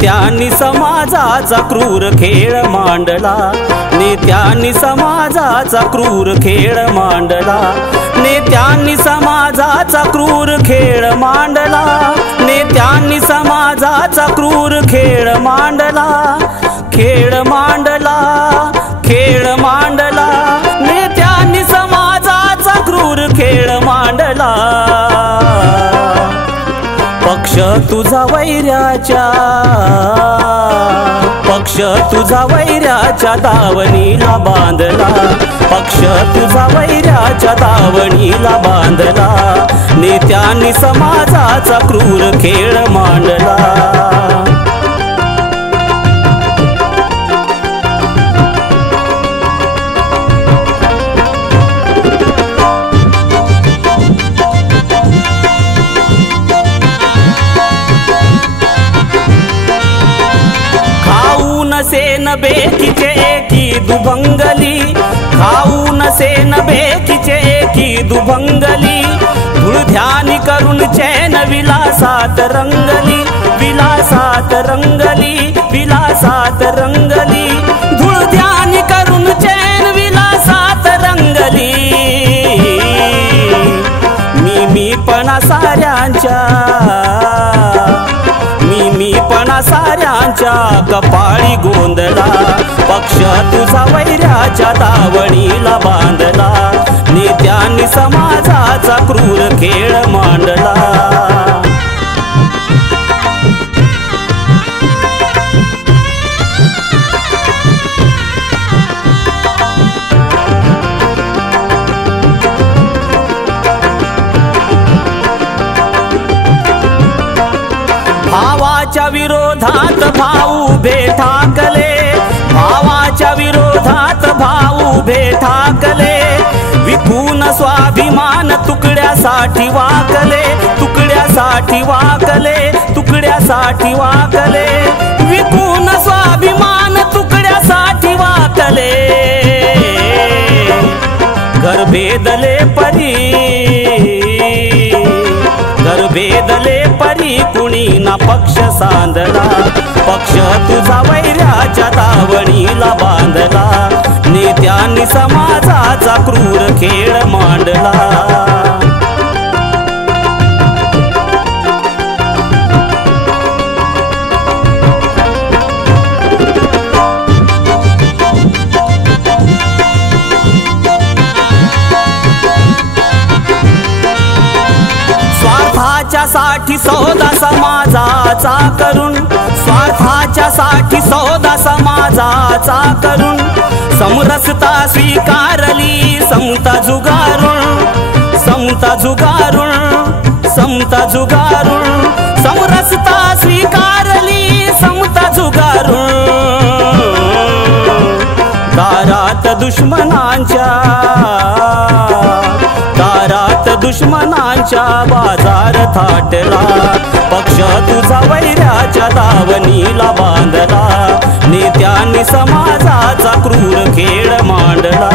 नेत्यांनी समाजाचा क्रूर खेळ मांडला, नेत्यांनी समाजाचा क्रूर खेळ मांडला, नेत्यांनी समाजाचा क्रूर खेळ मांडला, नेत्यांनी समाजाचा क्रूर खेळ मांडला, खेळ मांडला, खेळ मांडला, नेत्यांनी समाजाचा क्रूर खेळ मांडला। पक्ष तुझा वैऱ्याच्या, पक्ष तुझा वैऱ्याच्या दावणीला बांधला, पक्ष तुझा वैऱ्याच्या दावणीला बांधला, नेत्यांनी समाजाचा क्रूर खेळ मांडला। सेन बेकीचे एकी दुभंगली, खाऊन सेन बेकीचे एकी दुभंगली, धूळध्यानी करून चैन विलासात रंगली, विलासात रंगली, विलासात रंगली, धूळध्यानी करून चैन विलासात रंगली। मी साऱ्यांच्या, मी साऱ्यांच्या कपाळी गोंधला, पक्ष तुझा वैऱ्याच्या दावणीला बांधला, नेत्यांनी समाजाचा क्रूर खेळ मांडला। भावाच्या विरोधात भाऊ ठाकले, भावाच्या विरोधात भाऊ ठाकले, विकून स्वाभिमान तुकड्यासाठी वाकले, तुकड्यासाठी वाकले, तुकड्यासाठी वाकले, विकून स्वाभिमान तुकड्यासाठी वाकले। घर भेदले परी, घर भेदले परी कुणी ना पक्ष सांधला, पक्ष तुझा वैऱ्याच्या दावणीला बांधला, नेत्यांनी समाजाचा क्रूर खेळ मांडला। स्वार्थाच्यासाठी सौदा समाजाचा करून, स्वार्थाच्यासाठी सौदा समाजाचा करून, समरसता स्वीकारली समता जुगारून, समता जुगारून, समता जुगारून, समरसता स्वीकारली समता जुगारून। दारात दुश्मनांच्या, दारात दुश्मनांच्या बाजार थाटला, पक्ष तुझा वैऱ्याच्या दावणीला बांधला, नेत्यांनी समाजाचा क्रूर खेळ मांडला।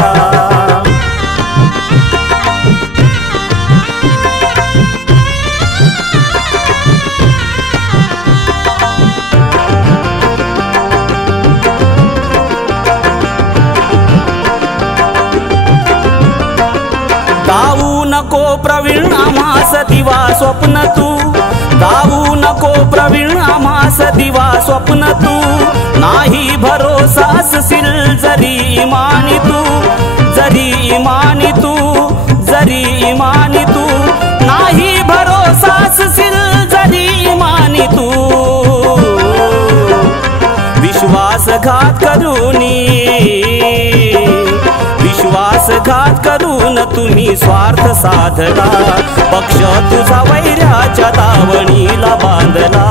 दावू नको प्रवीण आम्हास दिवा स्वप्न तू, दावू नको प्रवीण आम्हास दिवा स्वप्न तू, नाही भरोसास सिल जरी इमानी तू, जरी इमानी तू, जरी इमानी तू, नाही भरोसास सिल जरी इमानी तू। विश्वासघात करूनी, विश्वासघात करून तुम्ही स्वार्थ साधला, पक्ष तुझा वैऱ्याच्या दावणीला बांधला,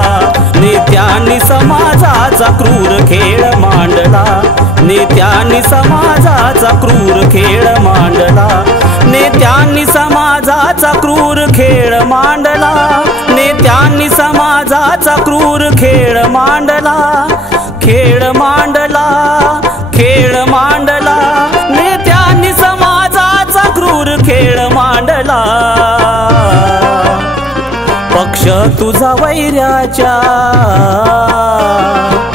नेत्यांनी समाजाचा क्रूर खेळ मांडला, नेत्यांनी समाजाचा क्रूर खेळ मांडला, नेत्यांनी समाजाचा क्रूर खेळ मांडला, नेत्यांनी समाजाचा क्रूर खेळ मांडला, खेळ मांडला, खेळ मांडला, नेत्यांनी समाजाचा क्रूर खेळ मांडला। पक्ष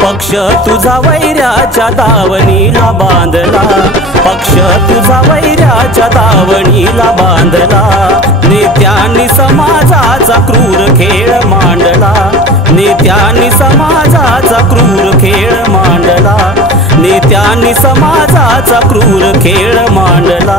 पक्ष तुझा वैऱ्याच्या दावणीला बांधला, पक्ष तुझा वैऱ्याच्या दावणीला बांधला। नेत्यांनी समाजाचा क्रूर खेळ मांडला, नेत्यांनी समाजाचा क्रूर खेळ मांडला, नेत्यांनी समाजाचा क्रूर खेळ मांडला।